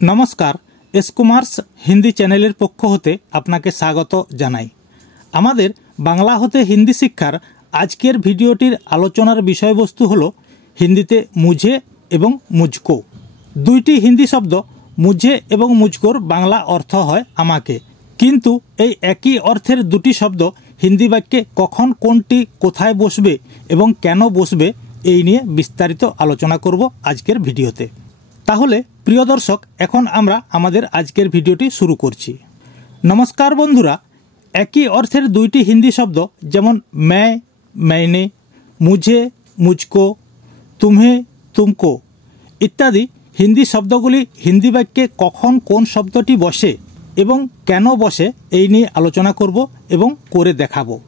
नमस्कार S Kumars Hindi channel पक्ष होते आपनाके स्वागत जानाई। आमादेर बांगला होते हिंदी शिक्षार आजकेर भिडियोटिर आलोचनार विषयबस्तु हलो हिंदीते मुझे एवं मुझको। दुईटी हिंदी शब्द मुझे एवं मुझकोर बांगला अर्थ हय आमाके, किन्तु एई एकी अर्थेर दुटी शब्द हिंदी वाक्ये कखन कोनटी कोथाय बसबे एवं केन बसबे एई निये विस्तारित आलोचना करब आजकेर भिडियोते। ताहले प्रिय दर्शक एखन आमरा आमादेर आजकेर भिडियोटी शुरू करछि। नमस्कार बंधुरा, एकी अर्थेर दुईटी हिंदी शब्द जेमन मैं, मैंने, मुझे, मुझको, तुम्हें, तुमको इत्यादि हिंदी शब्दगुली हिंदी वाक्ये कखन कोन शब्दटी बसे एवं केन बसे एई निये आलोचना करब एवं करे देखाबो।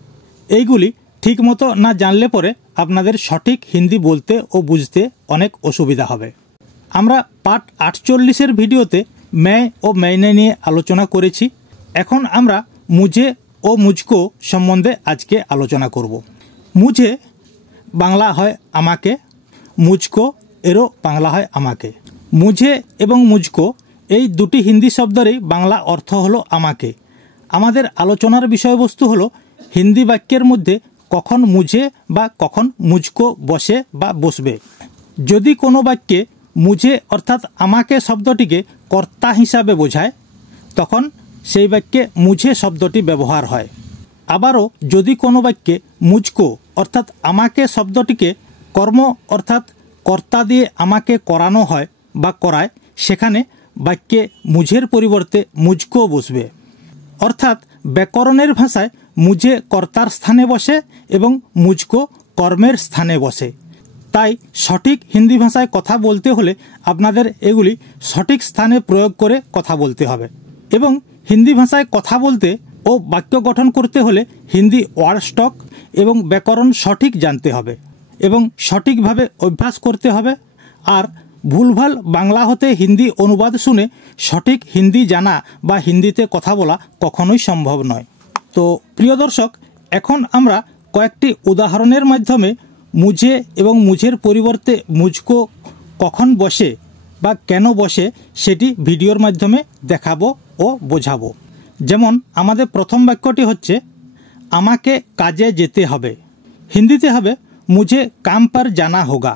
एइगुली ठीकमतो ना जानले परे आपनादेर सठिक हिंदी बोलते ओ बुझते अनेक असुविधा हबे। आमरा पार्ट 48 भिडियोते मैं ओ मैंने निये आलोचना करेछि। एखन आमरा मुझे ओ मुझको सम्बन्धे आजके आलोचना करब। मुझे बांगला हय आमाके, मुझको एरो बांगला हय आमाके। मुझे एवं मुझको এই দুটি হিন্দি শব্দেরই বাংলা অর্থ হলো আমাকে। আমাদের আলোচনার বিষয়বস্তু হলো হিন্দি বাক্যের মধ্যে কখন মুঝে বা কখন মুঝকো বসে বা বসবে। যদি কোনো বাক্যে মুঝে অর্থাৎ আমাকে শব্দটিকে কর্তা হিসাবে বোঝায় তখন সেই বাক্যে মুঝে শব্দটি ব্যবহার হয়। আবারও যদি কোনো বাক্যে মুঝকো অর্থাৎ আমাকে শব্দটিকে কর্ম অর্থাৎ কর্তা দিয়ে আমাকে করানো হয় বা করায় সেখানে বাক্যে মুঝের পরিবর্তে মুঝকো বসবে। অর্থাৎ ব্যাকরণের ভাষায় মুঝে কর্তার স্থানে বসে এবং মুঝকো কর্মের স্থানে বসে। তাই সঠিক হিন্দি ভাষায় কথা বলতে হলে আপনাদের এগুলি সঠিক স্থানে প্রয়োগ করে কথা বলতে হবে এবং হিন্দি ভাষায় কথা বলতে ও বাক্য গঠন করতে হলে হিন্দি ওয়ার্ড স্টক এবং ব্যাকরণ সঠিক জানতে হবে এবং সঠিকভাবে অভ্যাস করতে হবে। আর ভুলভাল বাংলা হতে হিন্দি অনুবাদ শুনে সঠিক হিন্দি জানা বা হিন্দিতে কথা বলা কখনোই সম্ভব নয়। তো প্রিয় দর্শক, এখন আমরা কয়েকটি উদাহরণের মাধ্যমে মুঝে এবং মুঝের পরিবর্তে মুঝকো কখন বসে বা কেন বসে সেটি ভিডিওর মাধ্যমে দেখাবো ও বোঝাবো। যেমন আমাদের প্রথম বাক্যটি হচ্ছে আমাকে কাজে যেতে হবে। হিন্দিতে হবে মুঝে কাম পার জানা হোগা।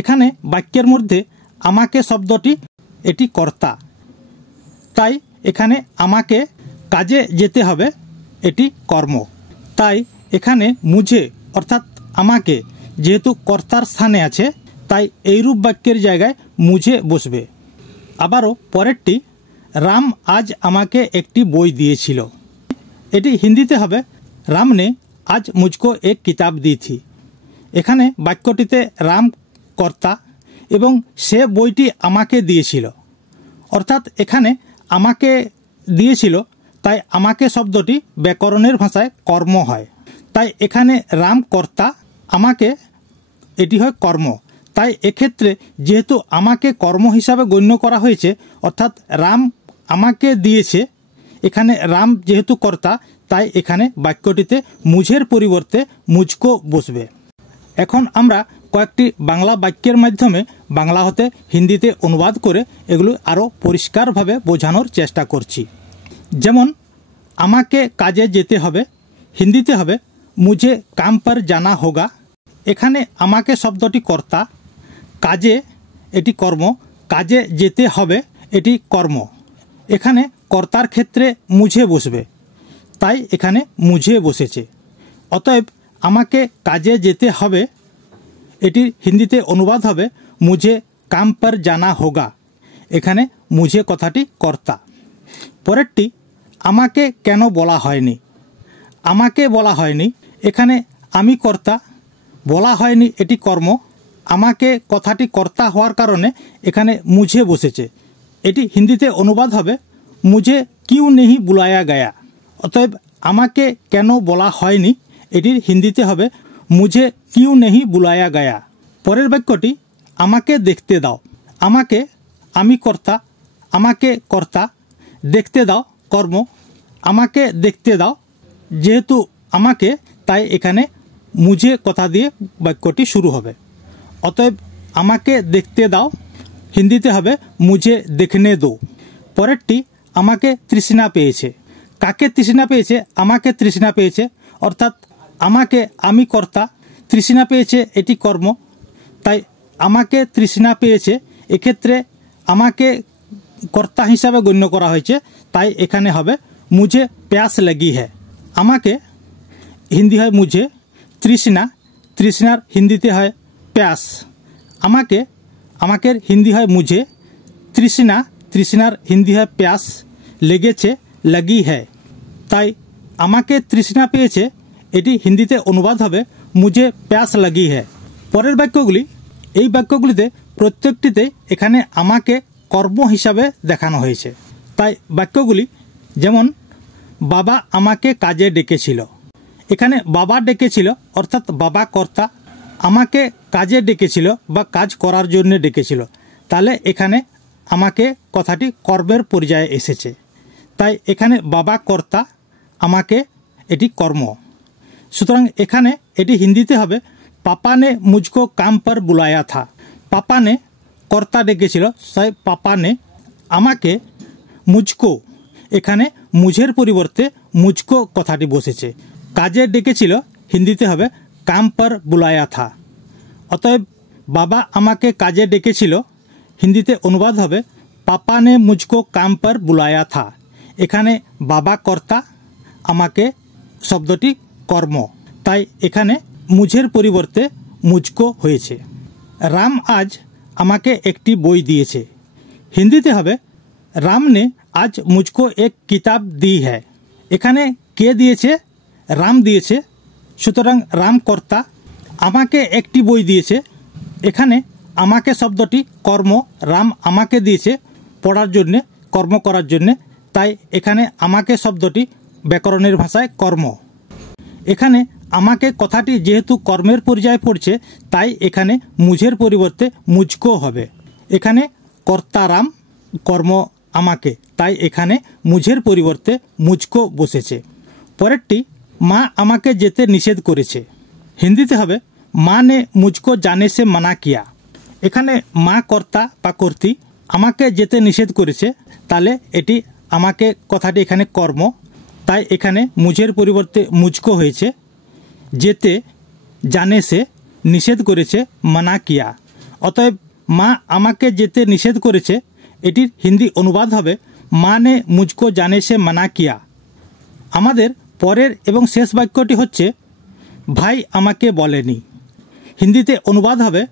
এখানে বাক্যের মধ্যে আমাকে শব্দটি এটি কর্তা, তাই এখানে আমাকে কাজে যেতে হবে এটি কর্ম। তাই এখানে মুঝে অর্থাৎ আমাকে যেহেতু কর্তার স্থানে আছে তাই এইরূপ বাক্যের জায়গায় মুঝে বসবে। আবারও পরেরটি রাম আজ আমাকে একটি বই দিয়েছিল। এটি হিন্দিতে হবে রাম নে আজ মুঝকো এক কিতাব दी थी। এখানে বাক্যটিতে রাম কর্তা এবং সে বইটি আমাকে দিয়েছিল, অর্থাৎ এখানে আমাকে দিয়েছিল তাই আমাকে শব্দটি ব্যাকরণের ভাষায় কর্ম হয়। তাই এখানে রাম কর্তা, আমাকে এটি হয় কর্ম। তাই এক্ষেত্রে যেহেতু আমাকে কর্ম হিসাবে গণ্য করা হয়েছে অর্থাৎ রাম আমাকে দিয়েছে, এখানে রাম যেহেতু কর্তা তাই এখানে বাক্যটিতে মুঝের পরিবর্তে মুঝকো বসবে। এখন আমরা কয়েকটি বাংলা বাক্যের মাধ্যমে বাংলা হতে হিন্দিতে অনুবাদ করে এগুলো আরও পরিষ্কারভাবে বোঝানোর চেষ্টা করছি। যেমন আমাকে কাজে যেতে হবে, হিন্দিতে হবে মুঝে কাম পার জানা হোগা। এখানে আমাকে শব্দটি কর্তা, কাজে এটি কর্ম, কাজে যেতে হবে এটি কর্ম। এখানে কর্তার ক্ষেত্রে মুঝে বসবে, তাই এখানে মুঝে বসেছে। অতএব আমাকে কাজে যেতে হবে এটি হিন্দিতে অনুবাদ হবে মুঝে কাম পার জানা হোগা। এখানে মুঝে কথাটি কর্তা। পরেরটি আমাকে কেন বলা হয়নি। আমাকে বলা হয়নি, এখানে আমি কর্তা, বলা হয়নি এটি কর্ম। আমাকে কথাটি কর্তা হওয়ার কারণে এখানে মুঝে বসেছে। এটি হিন্দিতে অনুবাদ হবে মুঝে কিউ নেহি বুলায়া গায়া। অতএব আমাকে কেন বলা হয়নি এটির হিন্দিতে হবে মুঝে কিউ নেহি বুলায়া গায়া। পরের বাক্যটি আমাকে দেখতে দাও। আমাকে আমি কর্তা, আমাকে কর্তা, দেখতে দাও কর্ম। আমাকে দেখতে দাও যেহেতু আমাকে তাই এখানে মুঝে কথা দিয়ে বাক্যটি শুরু হবে। অতএব আমাকে দেখতে দাও হিন্দিতে হবে মুঝে দেখনে দো। পরেরটি আমাকে তৃষ্ণা পেয়েছে। কাকে তৃষ্ণা পেয়েছে? আমাকে তৃষ্ণা পেয়েছে, অর্থাৎ আমাকে আমি কর্তা, তৃষ্ণা পেয়েছে এটি কর্ম, তাই আমাকে তৃষ্ণা পেয়েছে এক্ষেত্রে আমাকে কর্তা হিসাবে গণ্য করা হয়েছে, তাই এখানে হবে মুঝে প্যাস লাগি হ্যায়। আমাকে হিন্দি হয় মুঝে, তৃষ্ণা, তৃষ্ণার হিন্দিতে হয় প্যাস। আমাকে, আমাকের হিন্দি হয় মুঝে, তৃষ্ণা, তৃষ্ণার হিন্দি হয় প্যাস, লেগেছে লাগি হ্যায়। তাই আমাকে তৃষ্ণা পেয়েছে এটি হিন্দিতে অনুবাদ হবে মুঝে প্যাস লাগি হ্যায়। পরের বাক্যগুলি, এই বাক্যগুলিতে প্রত্যেকটিতে এখানে আমাকে কর্ম হিসাবে দেখানো হয়েছে। তাই বাক্যগুলি যেমন বাবা আমাকে কাজে ডেকেছিল, এখানে বাবা ডেকেছিল অর্থাৎ বাবা কর্তা, আমাকে কাজে ডেকেছিল বা কাজ করার জন্য ডেকেছিল, তাহলে এখানে আমাকে কথাটি কর্মের পর্যায়ে এসেছে। তাই এখানে বাবা কর্তা, আমাকে এটি কর্ম। সুতরাং এখানে এটি হিন্দিতে হবে পাপা নে মুঝকো কাম পর বুলায়া থা। পাপা নে কর্তা ডেকেছিল, তাই পাপা নে। আমাকে মুঝকো, এখানে মুঝের পরিবর্তে মুঝকো কথাটি বসেছে। কাজে ডেকেছিল হিন্দিতে হবে কাম পর বুলায়া থা। অতএব বাবা আমাকে কাজে ডেকেছিল হিন্দিতে অনুবাদ হবে পাপা নে মুঝকো কাম পর বুলায়া থা। এখানে বাবা কর্তা, আমাকে শব্দটি কর্ম, তাই এখানে মুঝের পরিবর্তে মুঝকো হয়েছে। রাম আজ আমাকে একটি বই দিয়েছে, হিন্দিতে হবে রাম নে আজ মুঝকো এক কিতাব দি হ্যায়। এখানে কে দিয়েছে? রাম দিয়েছে, সুতরাং রাম কর্তা, আমাকে একটি বই দিয়েছে। এখানে আমাকে শব্দটি কর্ম, রাম আমাকে দিয়েছে পড়ার জন্যে, কর্ম করার জন্যে, তাই এখানে আমাকে শব্দটি ব্যাকরণের ভাষায় কর্ম। এখানে আমাকে কথাটি যেহেতু কর্মের পর্যায়ে পড়ছে, তাই এখানে মুঝের পরিবর্তে মুঝকো হবে। এখানে কর্তা রাম, কর্ম আমাকে, তাই এখানে মুঝের পরিবর্তে মুঝকো বসেছে। পরেরটি মা আমাকে যেতে নিষেধ করেছে, হিন্দিতে হবে মা নে মুঝকো জানে সে মানা কিয়া। এখানে মা কর্তা বা কর্ত্রী, আমাকে যেতে নিষেধ করেছে, তাহলে এটি আমাকে কথাটি এখানে কর্ম, তাই এখানে মুঝের পরিবর্তে মুঝকো হয়েছে। যেতে, জানে সে, নিষেধ করেছে মানা কিয়া। অতএব মা আমাকে যেতে নিষেধ করেছে এটির হিন্দি অনুবাদ হবে মা নে মুঝকো জানে সে মানা কিয়া। আমাদের পরের এবং শেষ বাক্যটি হচ্ছে ভাই আমাকে বলেনি, হিন্দিতে অনুবাদ হবে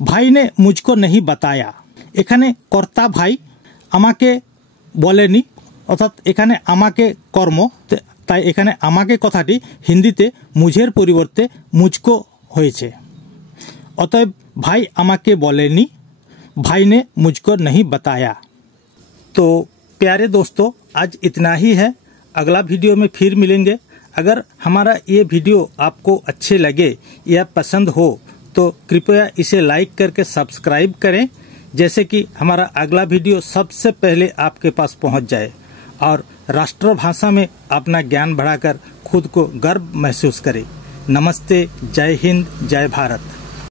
ভাই নে মুঝকো নেহি বাতায়া। এখানে কর্তা ভাই, আমাকে বলেনি, অর্থাৎ এখানে আমাকে কর্ম, তাই এখানে আমাকে কথাটি হিন্দিতে মুঝের পরিবর্তে মুঝকো হয়েছে। অতএব भाई আমাকে বলেনি, भाई ने मुझको नहीं बताया। तो प्यारे दोस्तों, आज इतना ही है। अगला वीडियो में फिर मिलेंगे। अगर हमारा ये वीडियो आपको अच्छे लगे या पसंद हो तो कृपया इसे लाइक करके सब्सक्राइब करें, जैसे कि हमारा अगला वीडियो सबसे पहले आपके पास पहुंच जाए और राष्ट्रभाषा में अपना ज्ञान बढ़ाकर खुद को गर्व महसूस करें। नमस्ते, जय हिंद, जय भारत।